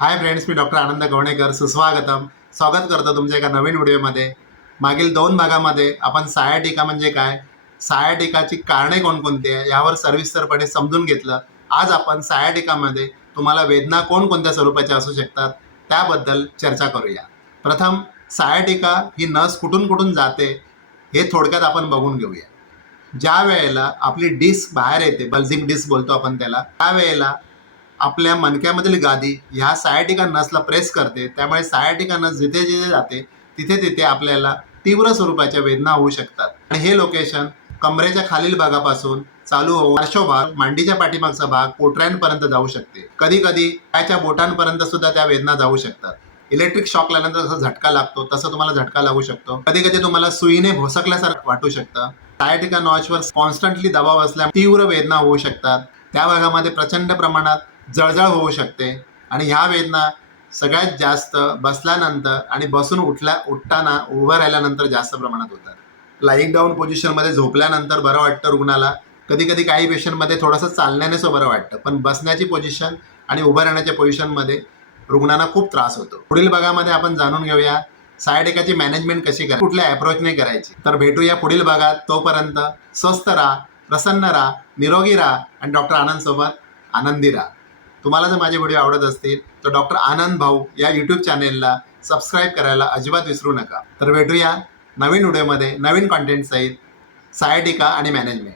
Hi friends, मी doctor आनंद गवणेकर सुस्वागतम. स्वागत करतो तुमच्या एका नवीन व्हिडिओमध्ये. मागील 2 भागामध्ये आपण सायाटिका म्हणजे काय, सायाटिकाची कारणे कोणकोणती आहे यावर सविस्तरपणे समजून घेतलं. आज आपण सायाटिकामध्ये तुम्हाला वेदना कोणकोणत्या स्वरूपाच्या असू शकतात त्याबद्दल चर्चा करूया. प्रथम सायाटिका ही नस कुठून कुठून जाते हे थोडक्यात आपण बघून घेऊया. ज्या वेळेला आपली डिस्क बाहेर येते, बल्जिंग डिस्क बोलतो आपण त्याला, त्यावेळेला आपल्या मणक्यामधील गादी ह्या सायाटिका नसला प्रेस करते. त्यामुळे सायाटिका नस जिथे जिथे जाते तिथे तिथे आपल्याला तीव्र स्वरूपाच्या वेदना होऊ शकतात. आणि हे लोकेशन कमरेच्या खालील भागापासून चालू होऊन पार्श्वभाग, मांडीच्या पाठीमागचा भाग, पोटऱ्यांपर्यंत जाऊ शकते. कधी कधी पायाच्या बोटांपर्यंत सुद्धा त्या वेदना जाऊ शकतात. इलेक्ट्रिक शॉक लागल्यानंतर जसा झटका लागतो तसं तुम्हाला झटका लागू शकतो. कधी कधी तुम्हाला सुईने भोसकल्यासारखं वाटू शकतं. सायाटिका नॉचवर कॉन्स्टंटली दबाव असल्यामुळे तीव्र वेदना होऊ शकतात. त्या भागामध्ये प्रचंड प्रमाणात जळजळ होऊ शकते आणि ह्या वेदना सगळ्यात जास्त बसल्यानंतर आणि बसून उठताना उभं राहिल्यानंतर जास्त प्रमाणात होतात. लाईंग डाऊन पोझिशनमध्ये झोपल्यानंतर बरं वाटतं रुग्णाला. कधी कधी काही पेशंटमध्ये थोडंसं चालण्याने बरं वाटतं, पण बसण्याची पोझिशन आणि उभं राहण्याच्या पोझिशनमध्ये रुग्णांना खूप त्रास होतो. पुढील भागामध्ये आपण जाणून घेऊया सायाटिकाची मॅनेजमेंट कशी करायची, कुठल्या अप्रोचने करायची. तर भेटूया पुढील भागात. तोपर्यंत स्वस्थ राहा, प्रसन्न राहा, निरोगी राहा आणि डॉक्टर आनंद सोबत आनंदी राहा. तुम्हाला जर माझे व्हिडिओ आवडत असतील तर डॉक्टर आनंद भाऊ या यूट्यूब चॅनेलला सबस्क्राईब करायला अजिबात विसरू नका. तर भेटूया नवीन व्हिडिओमध्ये नवीन कॉन्टेंट सहित सायाटिका आणि मॅनेजमेंट.